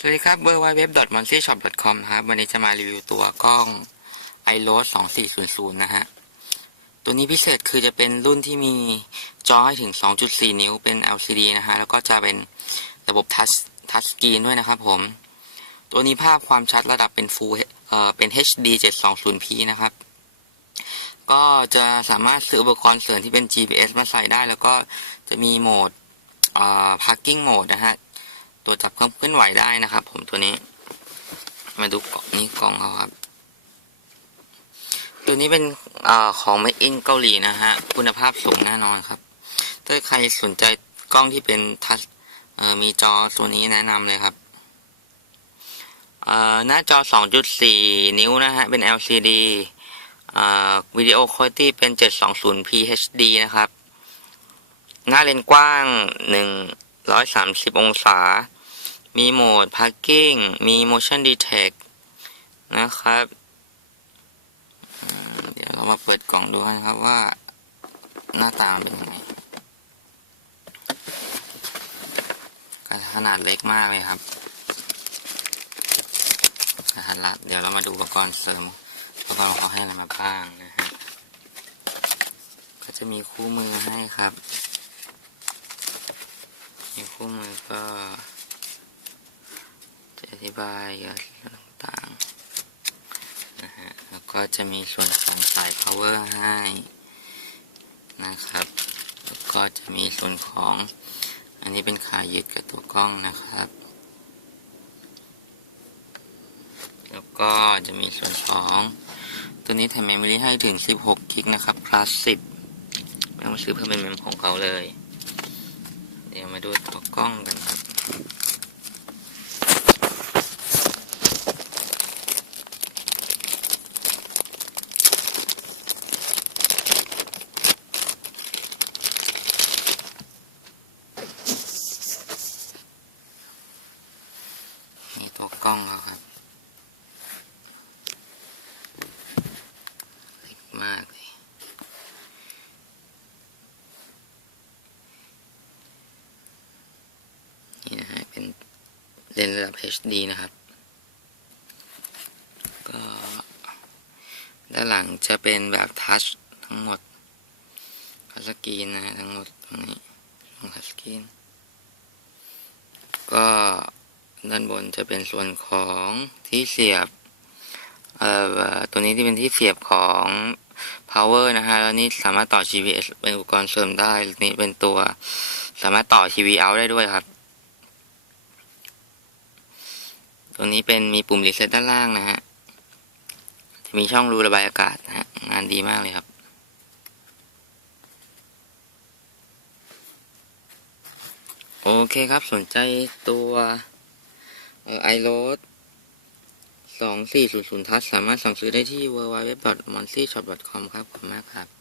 สวัสดีครับ w w w m o n c y s h o p c o m ครับวันนี้จะมารีวิวตัวกล้อง iROS 2400 นะฮะ ตัวนี้พิเศษคือจะเป็นรุ่นที่มีจอให้ถึง 2.4 นิ้วเป็น LCD นะฮะ แล้วก็จะเป็นระบบทัชทัชสกรีนด้วยนะครับผม ตัวนี้ภาพความชัดระดับเป็น Full เอ่อเป็น HD 720p นะครับ ก็จะสามารถซื้ออุปกรณ์เสริมที่เป็น GPS มาใส่ได้ แล้วก็จะมีโหมดเอ่อ parking mode นะฮะ ตัวจับความเคลื่อนไหวได้นะครับ ผมตัวนี้ มาดูกล่องนี้กล่องเขาครับ ตัวนี้เป็นอของ Made in เกาหลีนะฮะ คุณภาพสูงแน่นอนครับ ถ้าใครสนใจกล้องที่เป็นทัชมีจอตัวนี้แนะนำเลยครับหน้าจอ 2.4 นิ้วนะฮะ เป็น LCD วิดีโอคุณภาพเป็น 720p HD นะครับ หน้าเลนส์กว้าง1 130 องศา มีโหมด parking มี motion detect นะครับ เดี๋ยวเรามาเปิดกล่องดูกันครับว่าหน้าตาเป็นยังไงขนาดเล็กมากเลยครับนะฮะลเดี๋ยวเรามาดูอุปกรณ์เสริมอุปกรณ์เขาให้อะไรมาบ้างนะฮะก็จะมีคู่มือให้ครับ มีคู่มือก็ ธิบายเกี่ยวกับเรื่องต่างๆนะฮะแล้วก็จะมีส่วนของสาย power ให้นะครับ แล้วก็จะมีส่วนของ อันนี้เป็นขายึดกับตัวกล้องนะครับ แล้วก็จะมีส่วนของ ตัวนี้แถมเมมโมรี่ให้ถึง 16กิกนะครับ plus 10ไม่ต้องมาซื้อเพิ่มเป็นเมมของเขาเลย เดี๋ยวมาดูตัวกล้องกันครับ นี่ตัวกล้องแล้วครับเล็กมากเลยนี่นะฮะเป็นเลนส์ระดับ HD นะครับ ก็ด้านหลังจะเป็นแบบทัชทั้งหมดทัชสกรีนนะฮะทั้งหมดตรงนี้ตรงทัชสกรีนก็ ด้านบนจะเป็นส่วนของที่เสียบเอ่อตัวนี้ที่เป็นที่เสียบของ power นะฮะ แล้วนี่สามารถต่อ GPS เป็นอุปกรณ์เสริมได้ นี่เป็นตัวสามารถต่อ TV out ได้ด้วยครับ ตัวนี้เป็นมีปุ่มรีเซ็ตด้านล่างนะฮะ จะมีช่องรูระบายอากาศนะฮะ งานดีมากเลยครับโอเคครับสนใจตัว เอ่อ iRoad 2400ทัชสามารถสั่งซื้อได้ที่ www.moncyshop.com ครับ ขอบคุณมากครับ